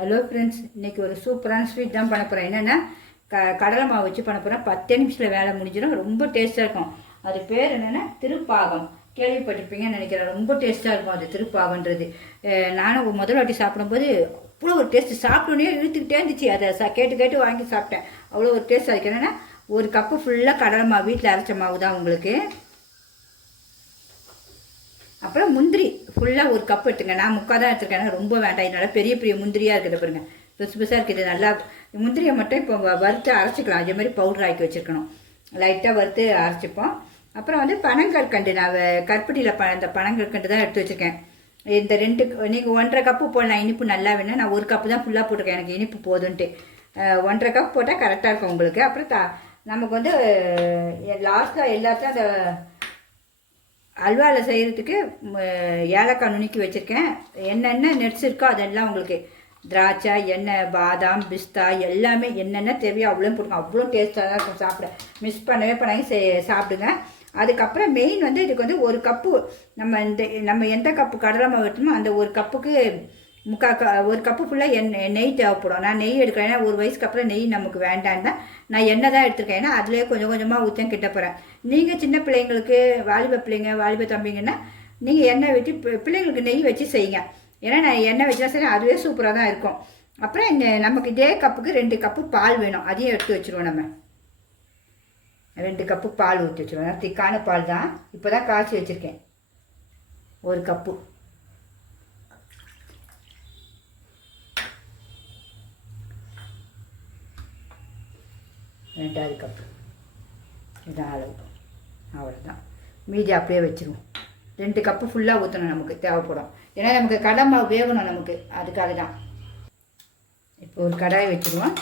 Hello friends, இன்றைக்கி ஒரு சூப்பரான ஸ்வீட் தான் பண்ண போகிறேன். என்னென்னா கடலை மாவு வச்சு பண்ண போகிறேன். 10 நிமிஷத்தில் வேலை முடிஞ்சிடும். ரொம்ப டேஸ்ட்டாக இருக்கும். அது பேர் என்னென்னா திருப்பாகம். கேள்விப்பட்டிருப்பீங்கன்னு நினைக்கிறேன். ரொம்ப டேஸ்ட்டாக இருக்கும் அது திருப்பாகன்றது. நானும் முதல் வாட்டி சாப்பிடும்போது அவ்வளோ ஒரு டேஸ்ட்டு, சாப்பிட்டோன்னே இழுத்துக்கிட்டே இருந்துச்சு. அதை கேட்டு கேட்டு வாங்கி சாப்பிட்டேன். அவ்வளோ ஒரு டேஸ்ட்டாக இருக்குது. என்னென்னா ஒரு கப்பு ஃபுல்லாக கடலை மாவு, வீட்டில் அரைச்ச மாவு தான் உங்களுக்கு. அப்புறம் முந்திரி ஃபுல்லாக ஒரு கப் எடுத்துங்க. நான் முக்கால் தான் எடுத்துருக்கேன், ரொம்ப வேண்டாம். இதனால் பெரிய பெரிய முந்திரியாக இருக்குது பாருங்கள், பெருசு பெருசாக இருக்குது. நல்லா முந்திரியை மட்டும் இப்போ வறுத்து அரைச்சிக்கலாம். அதே மாதிரி பவுடர் ஆக்கி வச்சுருக்கணும். லைட்டாக வறுத்து அரைச்சிப்போம். அப்புறம் வந்து பனங்கற்கண்டு, நான் கற்பட்டியில் இந்த பனங்கற்கண்டு தான் எடுத்து வச்சுருக்கேன். இந்த 2 நீங்கள் 1.5 கப்பு போடலாம். இனிப்பு நல்லா வேணும். நான் 1 கப்பு தான் ஃபுல்லாக போட்டிருக்கேன், எனக்கு இனிப்பு போதுன்ட்டு. 1.5 கப் போட்டால் கரெக்டாக இருக்கும் உங்களுக்கு. அப்புறம் நமக்கு வந்து லாஸ்ட்டாக எல்லாத்தையும் அந்த அல்வாவில் செய்கிறதுக்கு ஏலக்காய் நுணுக்கி வச்சுருக்கேன். என்னென்ன நட்ஸ் இருக்கோ அதெல்லாம் உங்களுக்கு, திராட்சை, எண்ணெய், பாதாம், பிஸ்தா எல்லாமே என்னென்ன தேவையோ அவ்வளோ போட்டுக்கோங்க. அவ்வளோ டேஸ்ட்டாக தான் இருக்கும் சாப்பிட. மிஸ் பண்ணவே பண்ணாங்க, சாப்பிடுங்க. அதுக்கப்புறம் மெயின் வந்து இதுக்கு வந்து 1 கப்பு, நம்ம எந்த கப்பு கடலை மாவு எடுத்தோமோ அந்த 1 கப்புக்கு 1 கப்பு ஃபுல்லாக நெய் தேவைப்படும். நான் நெய் எடுக்கிறேன். ஏன்னா 1 வயசுக்கு அப்புறம் நெய் நமக்கு வேண்டான்னு தான் நான் எண்ணெய் தான் எடுத்துருக்கேன். ஏன்னா அதிலே கொஞ்சம் கொஞ்சமாக ஊற்றேன் கிட்ட போகிறேன். நீங்கள் சின்ன பிள்ளைங்களுக்கு, வாலிப தம்பிங்கன்னா நீங்கள் எண்ணெய் வச்சு பிள்ளைங்களுக்கு நெய் வச்சு செய்யுங்க. ஏன்னா நான் எண்ணெய் வச்சா சரி, அதுவே சூப்பராக தான் இருக்கும். அப்புறம் நமக்கு இதே கப்புக்கு 2 கப்பு பால் வேணும். அதையும் எடுத்து வச்சுருவோம். நம்ம 2 கப்பு பால் ஊற்றி வச்சுருவோம். திக்கான பால் தான், இப்போ தான் காய்ச்சி வச்சுருக்கேன். 1 கப்பு. ரெண்டாவது கப்பு இதான் அளவு. அவ்வளோதான். மீதி அப்படியே வச்சுருவோம். 2 கப்பு ஃபுல்லாக ஊற்றணும், நமக்கு தேவைப்படும். ஏன்னா நமக்கு கடலை மாவு வேகணும் நமக்கு, அதுக்காக தான். இப்போ ஒரு கடாய் வச்சுருவோம்.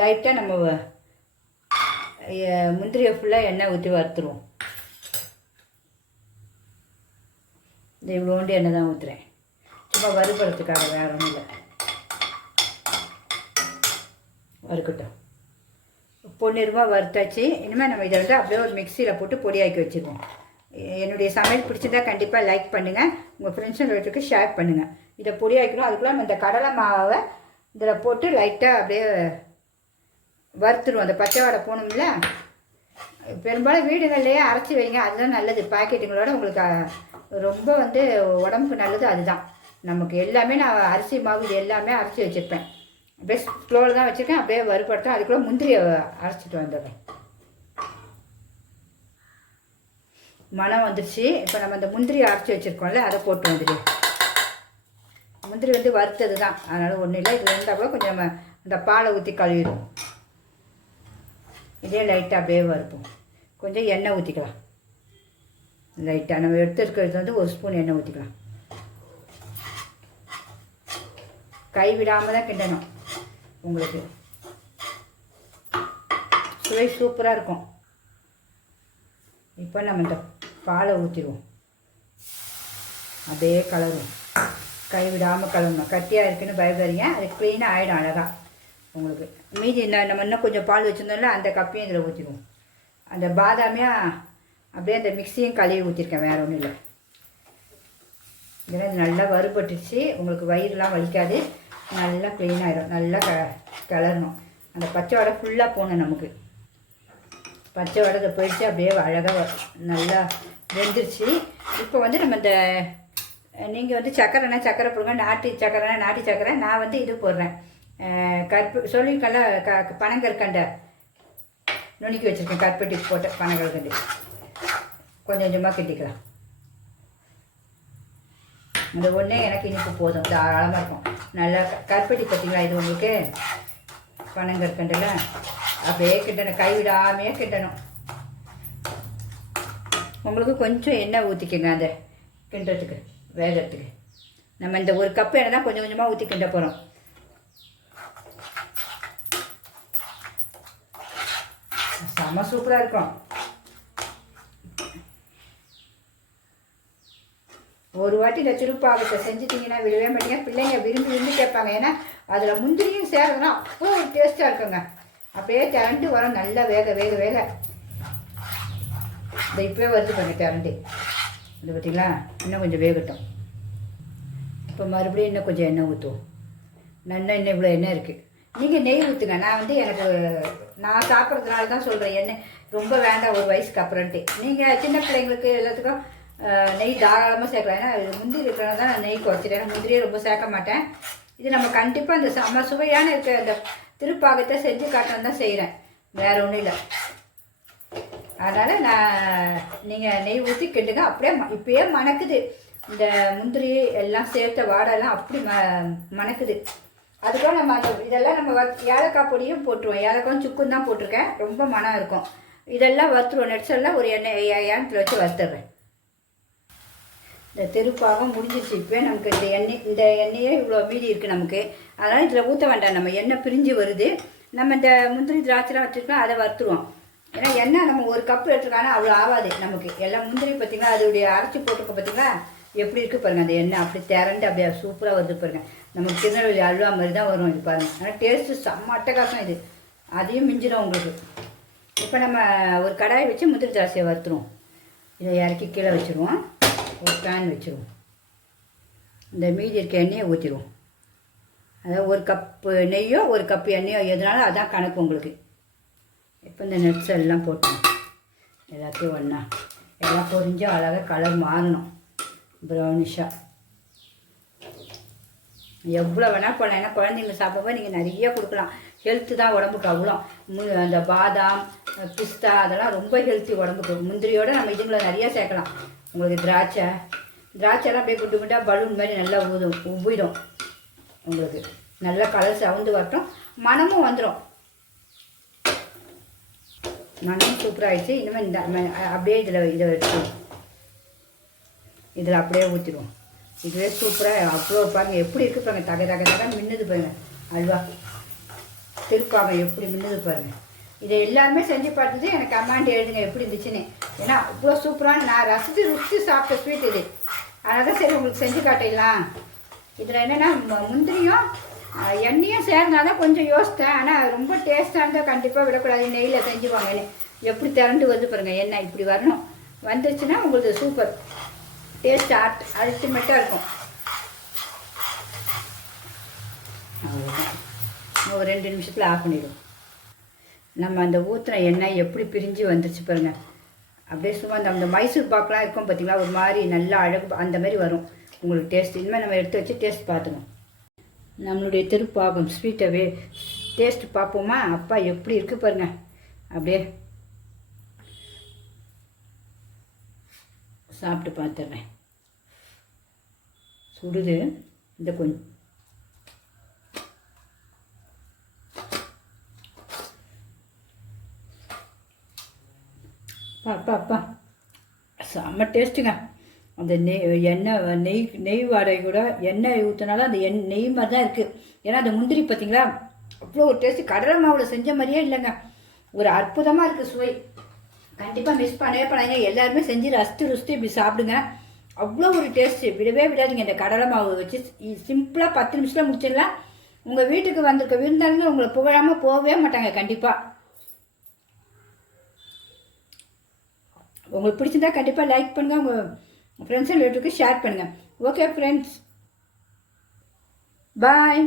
லைட்டாக நம்ம முந்திரியை ஃபுல்லாக எண்ணெய் ஊற்றி வறுத்துருவோம். இந்த இவ்வளோண்டு எண்ணெய் தான் ஊற்றுறேன், சும்மா வறுபடுறதுக்காக, வேற ஒன்றும் இல்லை. வறுக்கட்டும். பொன்னிறமாக வறுத்தாச்சு. இனிமேல் நம்ம இதை வந்து அப்படியே ஒரு மிக்சியில் போட்டு பொடியாக்கி வச்சுருவோம். என்னுடைய சமையல் பிடிச்சதா கண்டிப்பாக லைக் பண்ணுங்கள், உங்கள் ஃப்ரெண்ட்ஸுங்களுக்கு ஷேர் பண்ணுங்கள். இதை பொடியாக்கணும். அதுக்குள்ளே நம்ம இந்த கடலை மாவை இதில் போட்டு லைட்டாக அப்படியே வறுத்துருவோம். அந்த பச்சை வாடை போகணும்ல. பெரும்பாலும் வீடுகள்லேயே அரைச்சி வைங்க, அதுதான் நல்லது. பாக்கெட்டுங்களோட உங்களுக்கு ரொம்ப வந்து உடம்புக்கு நல்லது அதுதான். நமக்கு எல்லாமே நான் அரிசி மாவு இது எல்லாமே அரைச்சி வச்சுருப்பேன். அப்படியே ஸ்லோவில் தான் வச்சுருக்கேன். அப்படியே வறுபடுத்தேன். அதுக்குள்ளே முந்திரியை அரைச்சிட்டு வந்துடுறேன். மனம் வந்துடுச்சு. இப்போ நம்ம அந்த முந்திரியை அரைச்சி வச்சுருக்கோம்ல, அதை போட்டு வந்துடுவோம். முந்திரி வந்து வறுத்தது தான், அதனால் ஒன்றும் இல்லை. இது இருந்தால் கூட கொஞ்சம் நம்ம அந்த பாலை ஊற்றி கழுவிடுவோம். இதே லைட்டாக அப்படியே வறுப்போம். கொஞ்சம் எண்ணெய் ஊற்றிக்கலாம். லைட்டாக நம்ம எடுத்துருக்கிறது வந்து 1 ஸ்பூன் எண்ணெய் ஊற்றிக்கலாம். கை விடாமல் தான் கிண்டணும். உங்களுக்கு சுவை சூப்பராக இருக்கும். இப்போ நம்ம இந்த பாலை ஊற்றிடுவோம். அப்படியே கலரும். கை விடாமல் கலரணும். கட்டியாக இருக்குன்னு பயப்படாதீங்க, அது க்ளீனாக ஆகிடும் அழகாக உங்களுக்கு. மீதி நம்ம இன்னும் கொஞ்சம் பால் வச்சுருந்தோம்ல, அந்த கப்பையும் இதில் ஊற்றிடுவோம். அந்த பாதாமியாக அப்படியே அந்த மிக்சியும் கழுவி ஊற்றிருக்கேன், வேறு ஒன்றும் இல்லை. இதெல்லாம் நல்லா வறுபட்டுச்சு. உங்களுக்கு வயிறுலாம் வலிக்காது, நல்லா க்ளீன் ஆகிடும். நல்லா கிளறணும். அந்த பச்சை வடை ஃபுல்லாக போகணும் நமக்கு. பச்சை வடை போயிடுச்சு. அப்படியே அழகாக நல்லா வெந்துருச்சு. இப்போ வந்து நம்ம இந்த நீங்கள் வந்து சக்கரைனா சக்கரை போடுங்க, நாட்டு சக்கரைனா நாட்டு சக்கரை. நான் வந்து இது போடுறேன், சொல்லிக்கல்ல பனங்கற்கண்டை நுணுக்கி வச்சுருக்கேன். கற்பட்டிக்கு போட்ட பனங்கற்கண்டு கொஞ்சம் கொஞ்சமாக கிட்டிக்கலாம். இந்த ஒன்றே எனக்கு இனிப்பு போதும், தாராளமாக இருக்கும். நல்லா கற்பட்டி பார்த்தீங்களா, இது உங்களுக்கு பனங்கற்கண்டில் அப்படியே கிட்டணும். கைவிடாமையே கிட்டணும். உங்களுக்கு கொஞ்சம் எண்ணெய் ஊற்றிக்கங்க அந்த கிண்டுறதுக்கு, வேகிறதுக்கு. நம்ம இந்த 1 கப்பு எண்ணெய் தான் கொஞ்சம் கொஞ்சமாக ஊற்றி கிண்ட போகிறோம். செம்ம சூப்பராக இருக்கும். ஒரு வாட்டி இந்த திருப்பாகத்தை செஞ்சுட்டிங்கன்னா விடவே மாட்டீங்க. பிள்ளைங்க விரும்பி கேட்பாங்க. ஏன்னா அதில் முந்திரியும் சேர்றதுனா அவ்வளோ ஒரு டேஸ்ட்டாக இருக்குங்க. அப்படியே திரண்டு வரும். நல்லா வேக வேக வேக இந்த இப்போவே வருது கொஞ்சம் திரண்டு. இது பார்த்தீங்களா, இன்னும் கொஞ்சம் வேகட்டும். இப்போ மறுபடியும் இன்னும் கொஞ்சம் எண்ணெய் ஊற்றுவோம். நல்லா இன்னும் இவ்வளோ எண்ணெய் இருக்குது. நீங்கள் நெய் ஊற்றுங்க. நான் வந்து எனக்கு நான் சாப்பிட்றதுனால தான் சொல்கிறேன், எண்ணெய் ரொம்ப வேண்டாம் ஒரு வயசுக்கு அப்புறம்ட்டு. நீங்கள் சின்ன பிள்ளைங்களுக்கு எல்லாத்துக்கும் நெய் தாராளமாக சேர்க்கலாம். ஏன்னா முந்திரி இருக்கிறனால தான் நான் நெய் குறைச்சிட்டேன். முந்திரியே ரொம்ப சேர்க்க மாட்டேன். இது நம்ம கண்டிப்பாக இந்த செம்ம சுவையான இருக்க இந்த திருப்பாகத்தை செஞ்சு காட்டணும் தான் செய்கிறேன், வேறு ஒன்றும் இல்லை. அதனால் நான் நீங்கள் நெய் ஊற்றி கிண்டுங்க. அப்படியே இப்போயே மணக்குது. இந்த முந்திரி எல்லாம் சேர்த்த வாடெல்லாம் அப்படி மணக்குது. அதுக்காக நம்ம அந்த இதெல்லாம் நம்ம ஏலக்காய் பொடியும் போட்டுருவோம். ஏலக்காயும் சுக்கும் தான் போட்டிருக்கேன், ரொம்ப மனம் இருக்கும். இதெல்லாம் வறுத்துருவோம். நெட்ஸெல்லாம் ஒரு ஏனத்தில் வச்சு வறுத்துடுறேன். இந்த திருப்பாகம் முடிஞ்சிருச்சு. இப்போ நமக்கு இந்த எண்ணெயே இவ்வளோ மீதி இருக்குது நமக்கு. அதனால் இதில் ஊற்ற வேண்டாம். நம்ம எண்ணெய் பிரிஞ்சு வருது. நம்ம இந்த முந்திரி திராட்சைலாம் வச்சுருக்கோம், அதை வறுத்துருவோம். ஏன்னா எண்ணெய் நம்ம ஒரு கப்பு எடுத்துருக்காங்கன்னா அவ்வளோ ஆகாது நமக்கு. எல்லாம் முந்திரி பார்த்திங்களா, அதோடைய அரைச்சி போட்டுருக்க பார்த்திங்களா எப்படி இருக்குது பாருங்கள். அந்த எண்ணெய் அப்படி திரண்டு அப்படியே சூப்பராக வருது பாருங்கள். நமக்கு திருநெல்வேலி அல்வா மாதிரி தான் வரும் இது பாருங்கள். ஆனால் டேஸ்ட்டு செம்ம அட்டகாசம் இது. அதையும் மிஞ்சிடும் உங்களுக்கு. இப்போ நம்ம ஒரு கடாயை வச்சு முந்திரி திராட்சையை வறுத்துருவோம். இதை இறக்கி கீழே வச்சுருவோம். ஒரு பேன் வச்சுருவோம். இந்த மீதி இருக்க எண்ணெயை ஊற்றிடுவோம். அதாவது ஒரு கப்பு நெய்யோ ஒரு கப்பு எண்ணெயோ எதுனாலும் அதான் கணக்கு உங்களுக்கு. இப்போ இந்த நட்ஸ் எல்லாம் போட்டோம். எல்லாத்தையும் ஒன்றா எல்லாம் பொரிஞ்சு அழகாக கலர் மாறணும், ப்ரௌனிஷாக. எவ்வளோ வேணால் போடலாம். ஏன்னா குழந்தைங்க சாப்பிடும்போது நீங்கள் நிறைய கொடுக்கலாம். ஹெல்த்து தான் உடம்புக்கு அவ்வளோ. அந்த பாதாம் பிஸ்தா அதெல்லாம் ரொம்ப ஹெல்த்தி உடம்புக்கு. முந்திரியோடு நம்ம இதுங்களை நிறையா சேர்க்கலாம். உங்களுக்கு திராட்சைலாம் அப்படியே குண்டு குண்டாக பலூன் மாதிரி நல்லா உவ்விடும். உங்களுக்கு நல்லா கலர் சவுந்து வரட்டும், மனமும் வந்துடும். மனமும் சூப்பராகிடுச்சு. இனிமேல் இந்த அப்படியே இதை வச்சுருவோம். இதில் அப்படியே ஊற்றிடுவோம். இதுவே சூப்பராக அவ்வளோ பாருங்கள் எப்படி இருக்குது பாருங்கள். தக மின்னுது பாருங்கள். அல்வா திருப்பாகம் எப்படி மின்னுது பாருங்கள். இதை எல்லாருமே செஞ்சு பார்த்துட்டு எனக்கு கமெண்ட் எழுதுங்க எப்படி இருந்துச்சுன்னு. ஏன்னா அவ்வளோ சூப்பரான நான் ருசித்து சாப்பிட்ட ஸ்வீட் இது. அதனால தான் சரி உங்களுக்கு செஞ்சு காட்டிடலாம். இதில் என்னென்னா முந்திரியும் எண்ணெயும் சேர்ந்தாதான் கொஞ்சம் யோசித்தேன். ஆனால் ரொம்ப டேஸ்ட்டாக இருந்தால் கண்டிப்பாக விடக்கூடாது, நெய்யில் செஞ்சுவாங்கன்னு. எப்படி திரண்டு வந்து பாருங்கள். எண்ணெய் இப்படி வரணும். வந்துருச்சுன்னா உங்களுக்கு சூப்பர் டேஸ்ட் அல்டிமேட்டாக இருக்கும். அவ்வளோதான். ஒரு 2 நிமிஷத்தில் ஆஃப் பண்ணிவிடும். நம்ம அந்த ஊற்றின எண்ணெய் எப்படி பிரிஞ்சு வந்துருச்சு பாருங்கள். அப்படியே சும்மா அந்த மைசூர் பாக்கெலாம் இருக்கும் பார்த்திங்களா, ஒரு மாதிரி நல்லா அழகு அந்த மாதிரி வரும் உங்களுக்கு டேஸ்ட். இனிமேல் நம்ம எடுத்து வச்சு டேஸ்ட் பார்த்துக்கணும். நம்மளுடைய திருப்பாகம் ஸ்வீட்டவே டேஸ்ட் பார்ப்போமா? அப்பா எப்படி இருக்குது பாருங்கள். அப்படியே சாப்பிட்டு பார்த்துட்றேன். சுடுது. இந்த கொஞ்சம் அப்பா செம்ம டேஸ்ட்டுங்க. அந்த நெய் வாடகை கூட எண்ணெய் ஊற்றினாலும் அந்த நெய் மாதிரி தான் இருக்குது. ஏன்னா அந்த முந்திரி பார்த்திங்களா அவ்வளோ ஒரு டேஸ்ட்டு. கடலை மாவில் செஞ்ச மாதிரியே இல்லைங்க, ஒரு அற்புதமாக இருக்குது சுவை. கண்டிப்பாக மிஸ் பண்ணவே பண்ணாங்க. எல்லாருமே செஞ்சு ருசித்து இப்படி சாப்பிடுங்க. அவ்வளோ ஒரு டேஸ்ட்டு, விடவே விடாதீங்க. இந்த கடலை மாவு வச்சு சிம்பிளாக 10 நிமிஷத்தில் முடிச்சிடலாம். உங்கள் வீட்டுக்கு வந்திருக்க விருந்தாளுங்க உங்களை புகழாமல் போகவே மாட்டாங்க கண்டிப்பாக. உங்களுக்கு பிடிச்சிருந்தா கண்டிப்பாக லைக் பண்ணுங்கள், உங்கள் ஃப்ரெண்ட்ஸ் அண்ட் ரிலேட்டிவ்க்கு ஷேர் பண்ணுங்கள். ஓகே ஃப்ரெண்ட்ஸ், பாய்.